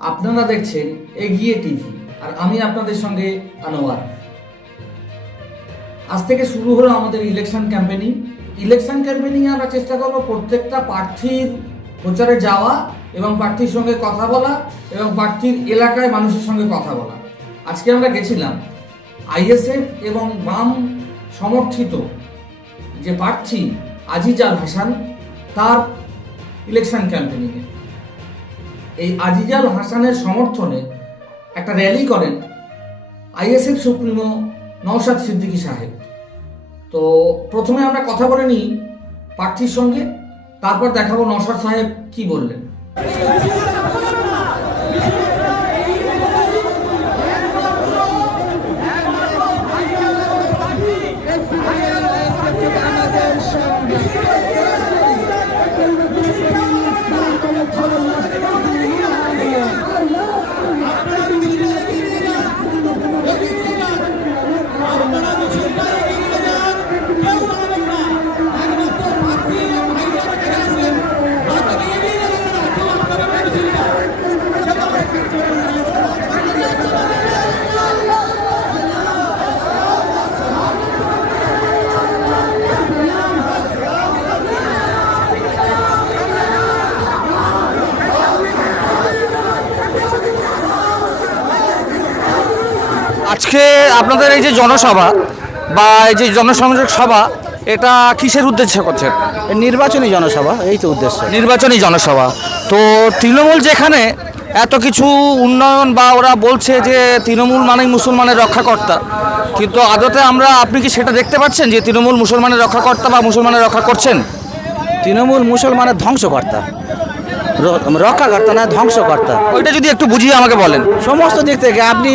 আপনারা দেখছেন এগিয়ে টিভি আর আমি আপনাদের সঙ্গে আনোয়ার। আজ থেকে শুরু হলো আমাদের ইলেকশন ক্যাম্পেনিং আমরা চেষ্টা করব প্রত্যেকটা প্রার্থীর প্রচারে যাওয়া এবং প্রার্থীর সঙ্গে কথা বলা এবং প্রার্থীর এলাকায় মানুষের সঙ্গে কথা বলা। আজকে আমরা গেছিলাম আইএসএফ এবং বাম সমর্থিত যে প্রার্থী আজিজ আল হাসান তার ইলেকশন ক্যাম্পেনিংয়ে। এই আজিজ আল হাসানের সমর্থনে একটা র্যালি করেন আইএসএফ সুপ্রিমো নওশাদ সিদ্দিকী সাহেব। তো প্রথমে আমরা কথা বলে নিই প্রার্থীর সঙ্গে, তারপর দেখাবো নওশাদ সাহেব কি বললেন। আজকে আপনাদের এই যে জনসভা বা এই যে জনসংযোগ সভা, এটা কিসের উদ্দেশ্যে করছেন? নির্বাচনী জনসভা, এই তো উদ্দেশ্য। নির্বাচনী জনসভা। তো তৃণমূল যেখানে এত কিছু উন্নয়ন বা ওরা বলছে যে তৃণমূল মানেই মুসলমানের রক্ষাকর্তা, কিন্তু আদতে আপনি কি সেটা দেখতে পাচ্ছেন যে তৃণমূল মুসলমানের রক্ষাকর্তা বা মুসলমানের রক্ষা করছেন? তৃণমূল মুসলমানের ধ্বংসকর্তা, রক্ষাকর্তা না, ধ্বংসকর্তা। ওইটা যদি একটু বুঝিয়ে আমাকে বলেন। সমস্ত দিক থেকে আপনি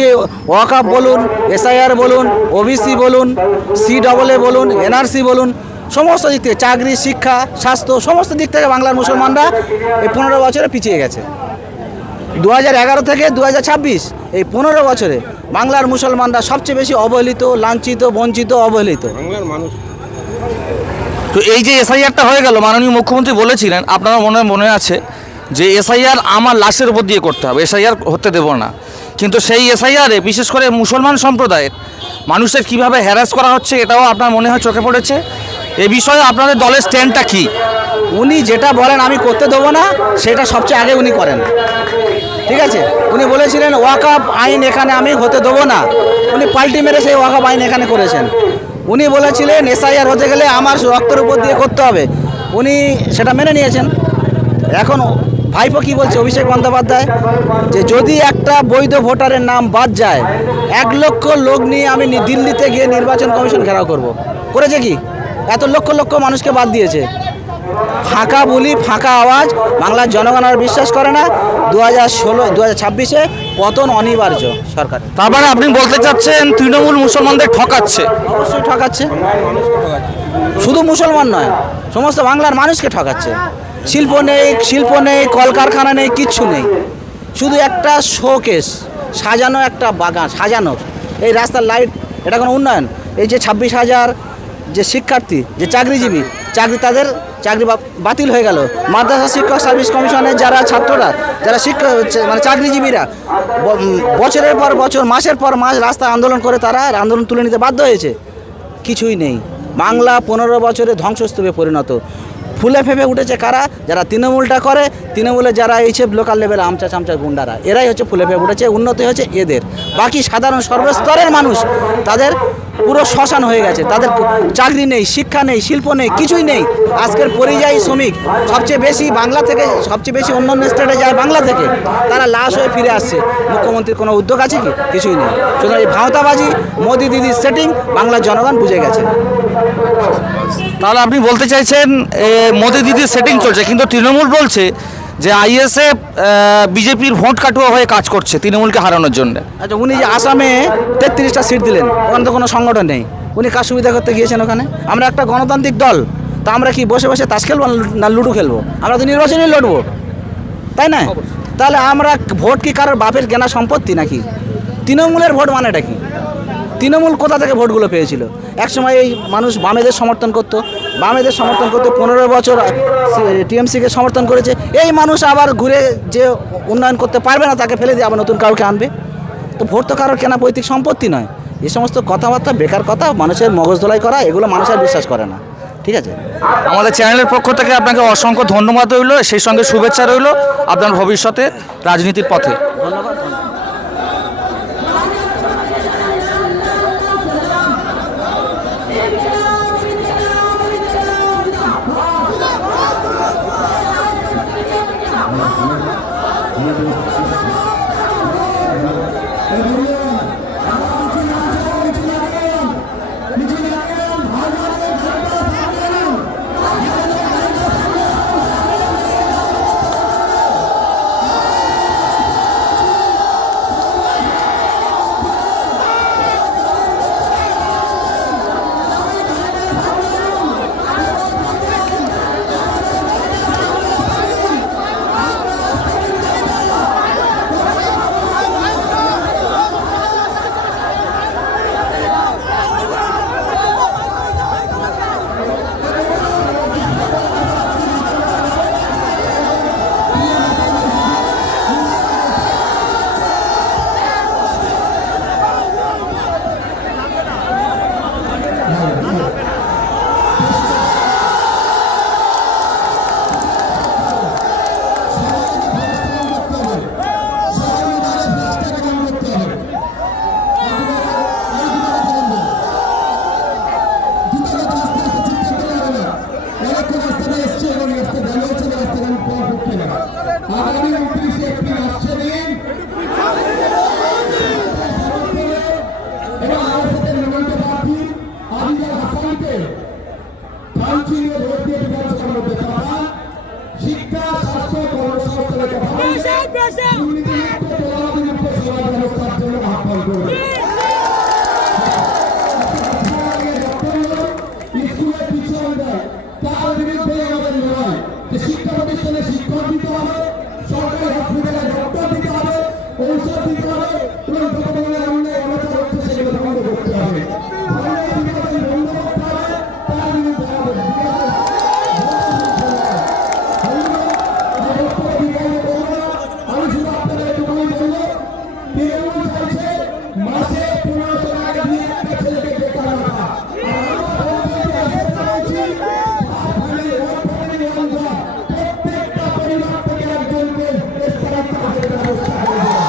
ওয়াকাফ বলুন, এসআইআর বলুন, ওবিসি বলুন, CAA বলুন, NRC বলুন, সমস্ত দিক থেকে, চাকরি, শিক্ষা, স্বাস্থ্য, সমস্ত দিক থেকে বাংলার মুসলমানরা এই 15 বছরে পিছিয়ে গেছে। 2011 থেকে 2026 এই 15 বছরে বাংলার মুসলমানরা সবচেয়ে বেশি অবহেলিত, লাঞ্ছিত, বঞ্চিত, অবহেলিত বাংলার মানুষ। তো এই যে এসআইআরটা হয়ে গেল, মাননীয় মুখ্যমন্ত্রী বলেছিলেন, আপনারা মনে আছে যে এসআইআর আমার লাশের উপর দিয়ে করতে হবে, এসআইআর হতে দেব না। কিন্তু সেই এসআইআরে বিশেষ করে মুসলমান সম্প্রদায়ের মানুষের কিভাবে হ্যারাস করা হচ্ছে এটাও আপনার মনে হয় চোখে পড়েছে। এ বিষয়ে আপনাদের দলের স্ট্যান্ডটা কি? উনি যেটা বলেন আমি করতে দেবো না, সেটা সবচেয়ে আগে উনি করেন। ঠিক আছে, উনি বলেছিলেন ওয়াকাফ আইন এখানে আমি হতে দেবো না, উনি পাল্টি মেরে সেই ওয়াকাফ আইন এখানে করেছেন। উনি বলেছিলেন এসআইআর হতে গেলে আমার রক্তের উপর দিয়ে করতে হবে, উনি সেটা মেনে নিয়েছেন। এখন ভাইপো কি বলছে অভিষেক বন্দ্যোপাধ্যায়, যে যদি একটা বৈধ ভোটারের নাম বাদ যায় 1 লক্ষ লোক নিয়ে আমি দিল্লিতে গিয়ে নির্বাচন কমিশন ঘেরাও করব। করেছে কি? এত লক্ষ লক্ষ মানুষকে বাদ দিয়েছে। ফাঁকা বলি, ফাঁকা আওয়াজ, বাংলার জনগণ আর বিশ্বাস করে না। 2026-এ পতন অনিবার্য সরকার। তার মানে আপনি বলতে চাচ্ছেন তৃণমূল মুসলমানদের ঠকাচ্ছে? অবশ্যই ঠকাচ্ছে, শুধু মুসলমান নয়, সমস্ত বাংলার মানুষকে ঠকাচ্ছে। শিল্প নেই, কলকারখানা নেই, কিচ্ছু নেই, শুধু একটা শোকেস, সাজানো একটা বাগান, সাজানো। এই রাস্তার লাইট, এটা কোনো উন্নয়ন? এই যে 26,000 যে শিক্ষার্থী, যে চাকরিজীবী, তাদের চাকরি বাতিল হয়ে গেল। মাদ্রাসা শিক্ষক সার্ভিস কমিশনের যারা ছাত্ররা, যারা মানে চাকরিজীবীরা বছরের পর বছর, মাসের পর মাস রাস্তায় আন্দোলন করে তারা আন্দোলন তুলে নিতে বাধ্য হয়েছে। কিছুই নেই, বাংলা 15 বছরে ধ্বংসস্তূপে পরিণত। ফুলে ফেপে উঠেছে কারা? যারা তৃণমূলটা করে, তৃণমূলে যারা এইসব লোকাল লেভেল আমচা চামচা গুন্ডারা, এরাই হচ্ছে ফুলে ফেপে উঠেছে, উন্নতি হয়েছে এদের। বাকি সাধারণ সর্বস্তরের মানুষ তাদের পুরো শ্মশান হয়ে গেছে, তাদের চাকরি নেই, শিক্ষা নেই, শিল্প নেই, কিছুই নেই। আজকের পরিযায়ী শ্রমিক সবচেয়ে বেশি বাংলা থেকে, সবচেয়ে বেশি অন্যান্য স্টেটে যায় বাংলা থেকে, তারা লাশ হয়ে ফিরে আসছে। মুখ্যমন্ত্রীর কোনো উদ্যোগ আছে কি? কিছুই নেই। সুতরাং এই ভাঁওতাবাজি, মোদি দিদির সেটিং বাংলার জনগণ বুঝে গেছে। তাহলে আপনি বলতে চাইছেন মোদি দিদির সেটিং চলছে, কিন্তু তৃণমূল বলছে যে আইএসএফ বিজেপির ভোট কাটুয়া হয়ে কাজ করছে তৃণমূলকে হারানোর জন্য। আচ্ছা, উনি যে আসামে 33টা সিট দিলেন, ওখানে তো কোনো সংগঠন নেই, উনি কার সুবিধা করতে গিয়েছেন ওখানে? আমরা একটা গণতান্ত্রিক দল, তা আমরা কি বসে বসে তাস খেলবো না লুডো খেলবো? আমরা তো নির্বাচনে লড়বো, তাই না? তাহলে আমরা ভোট কি কারোর বাপের কেনা সম্পত্তি নাকি? তৃণমূলের ভোট মানেটা কি? তৃণমূল কোথা থেকে ভোটগুলো পেয়েছিল? একসময় এই মানুষ বামেদের সমর্থন করতো, 15 বছর টিএমসিকে সমর্থন করেছে। এই মানুষ আবার ঘুরে যে উন্নয়ন করতে পারবে না তাকে ফেলে দিয়ে আবার নতুন কাউকে আনবে। তো ভোট তো কারোর কেনা পৈতৃক সম্পত্তি নয়। এই সমস্ত কথাবার্তা বেকার কথা, মানুষের মগজ ধোলাই করা, এগুলো মানুষ আর বিশ্বাস করে না। ঠিক আছে, আমাদের চ্যানেলের পক্ষ থেকে আপনাকে অসংখ্য ধন্যবাদ রইল, সেই সঙ্গে শুভেচ্ছা রইল আপনার ভবিষ্যতে রাজনীতির পথে। ধন্যবাদ। শিক্ষা, স্বাস্থ্য, কর্মসংস্থানের কথা ব্যবস্থার জন্য আহ্বান করবে। স্কুলের পিছন দেয় তার বিরুদ্ধে আমাদের লড়াই। যে শিক্ষা প্রতিষ্ঠানে শিক্ষক দিতে হবে, সরকারি হসপিটালে ডক্টর দিতে হবে, ঔষধ দিতে হবে এবং যত ধরনের অন্যায় অনাচার হচ্ছে সেগুলো বন্ধ করতে হবে। বন্ধ করতে হবে, তার বিরুদ্ধে আমাদের আমি শুধু আপনাদের এটুকুই বলবো, তৃণমূল চাইছে মাসে 1500 টাকা দিয়ে একটা ছেলেকে বেকার রাখা। প্রত্যেকটা পরিবার থেকে একজনকে স্থানান্তরের ব্যবস্থা করে দেওয়া।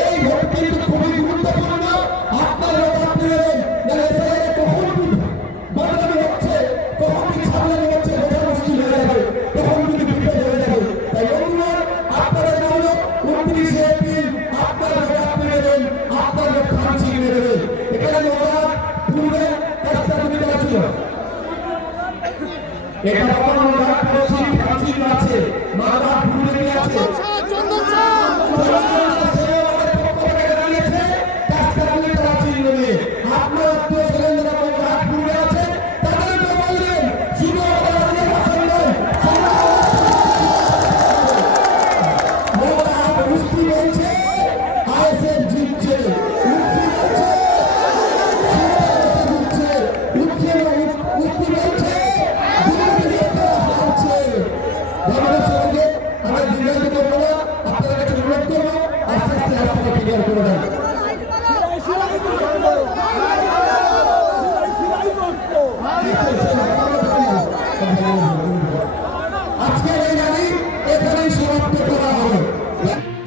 এই ভোট কিন্তু খুবই গুরুত্বপূর্ণ। আপনার ভোট আপনি নেবেন, নাহলে এসআইআর কখন কি বদলানো হচ্ছে, কখন কি সামলানো হচ্ছে বোঝা মুশকিল হয়ে যাবে, তখন কিন্তু বিপদ হয়ে যাবে। তাই বন্ধুরা, আপনাদের জন্য 29 এপ্রিল আপনার ভোট আপনি নেবেন, আপনার ভোট খামচি নেবেন। এখানে মহারাজ পূর্বে কাজটা করে দেওয়া ছিল, এটা বর্তমান মহারাজ পশ্চিম খামচি আছে, মহারাজ পূর্বে আছে।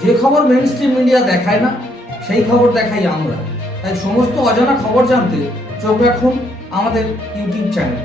যে খবর মেইন স্ট্রিম মিডিয়া দেখায় না সেই খবর দেখাই আমরা। তাই সমস্ত অজানা খবর জানতে চোখ রাখুন আমাদের ইউটিউব চ্যানেল।